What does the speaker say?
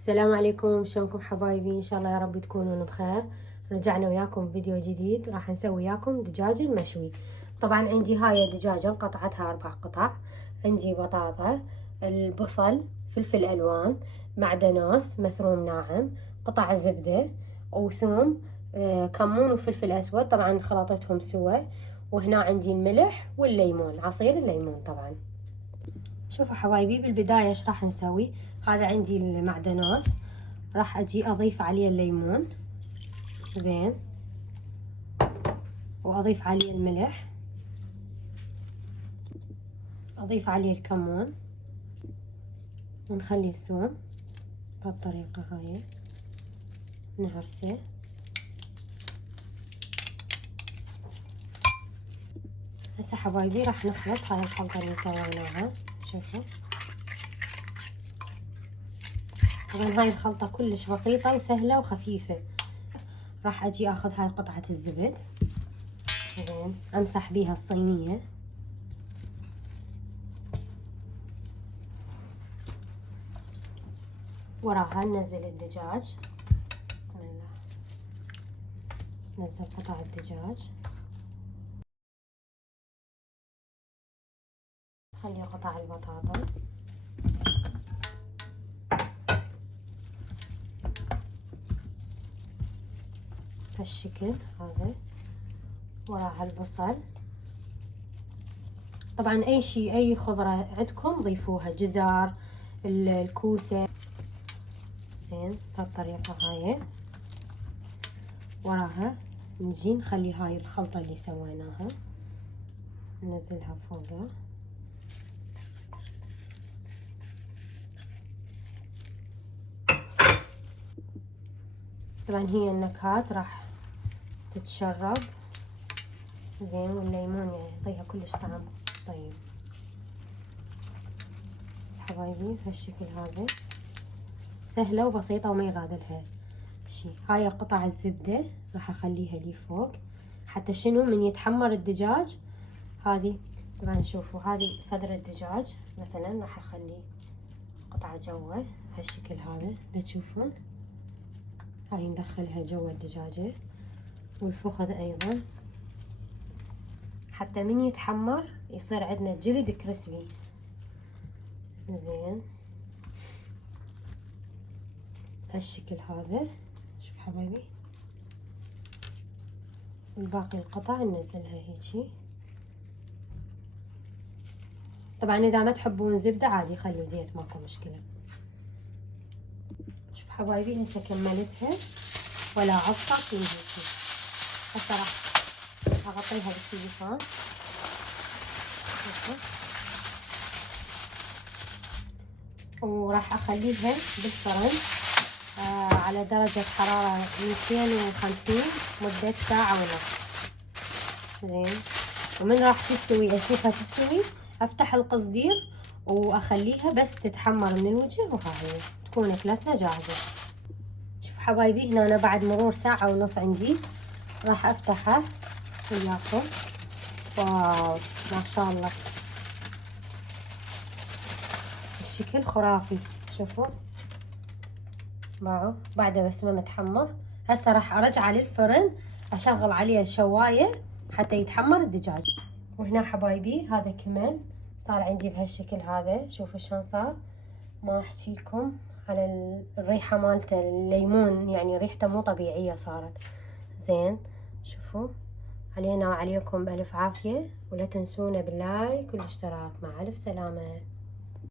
السلام عليكم، شلونكم حبايبي؟ ان شاء الله يا رب تكونون بخير. رجعنا وياكم فيديو جديد، راح نسوي وياكم دجاج المشوي. طبعا عندي هاي الدجاجة قطعتها 4 قطع. عندي بطاطا، البصل، فلفل الوان، معدنوس مثروم ناعم، قطع زبدة وثوم، كمون وفلفل اسود، طبعا خلطتهم سوا. وهنا عندي الملح والليمون، عصير الليمون طبعا. شوفوا حبايبي، بالبداية ايش راح نسوي. هذا عندي المعدنوس، راح اجي اضيف عليه الليمون زين، واضيف عليه الملح، اضيف عليه الكمون، ونخلي الثوم بهالطريقة هاي نهرسه. هسه حبايبي راح نخلط هاي الخلطة اللي سويناها. شوفوا طبعا هاي الخلطة كلش بسيطة وسهلة وخفيفة. راح اجي اخذ هاي قطعة الزبد زين، امسح بيها الصينية، وراها ننزل الدجاج. بسم الله، نزل قطع الدجاج، خلي قطع البطاطا، هالشكل هذا. وراها البصل، طبعا اي شيء اي خضرة عندكم ضيفوها، جزر، الكوسة زين بهالطريقة هاي. وراها نجي نخلي هاي الخلطة اللي سويناها ننزلها فوقها. طبعا هي النكهات راح تتشرب زين، والليمون يعني يعطيها كلش طعم طيب حبايبي. هالشكل هذا سهلة وبسيطة وما يغادلها شي. هاي قطع الزبدة راح اخليها لي فوق، حتى شنو من يتحمر الدجاج. هذه طبعا شوفوا، هذه صدر الدجاج مثلا راح اخلي قطعة جوا هالشكل هذا، دا تشوفون. هاي ندخلها جوا الدجاجة، والفخذ ايضا حتى من يتحمر يصير عندنا جلد كريسبي زين هالشكل هذا. شوف حبايبي، والباقي القطع ننزلها هيجي. طبعا اذا ما تحبون زبدة عادي خلوا زيت، ماكو مشكلة. شوف حبايبي هسه كملتها ولا عصق من هيجي. هسه راح اغطيها بالسيليكون وراح اخليها بالفرن على درجة حرارة 250 مدة ساعة ونص زين. ومن راح تستوي اشوفها تستوي، افتح القصدير واخليها بس تتحمر من الوجه، وهاي تكون اكلتنا جاهزة. شوف حبايبي، هنا أنا بعد مرور ساعة ونص عندي، راح افتحها وياكم. واو ما شاء الله، الشكل خرافي. شوفوا باعوا بعده بس ما متحمر. هسه راح ارجعه للفرن، اشغل عليه الشوايه حتى يتحمر الدجاج. وهنا حبايبي هذا كمان صار عندي بهالشكل هذا. شوفوا شلون صار، ما احكي لكم على الريحه مالته، الليمون يعني ريحته مو طبيعيه صارت زين. شوفوا، علينا وعليكم بألف عافيه، ولا تنسونا باللايك والاشتراك. مع الف سلامه.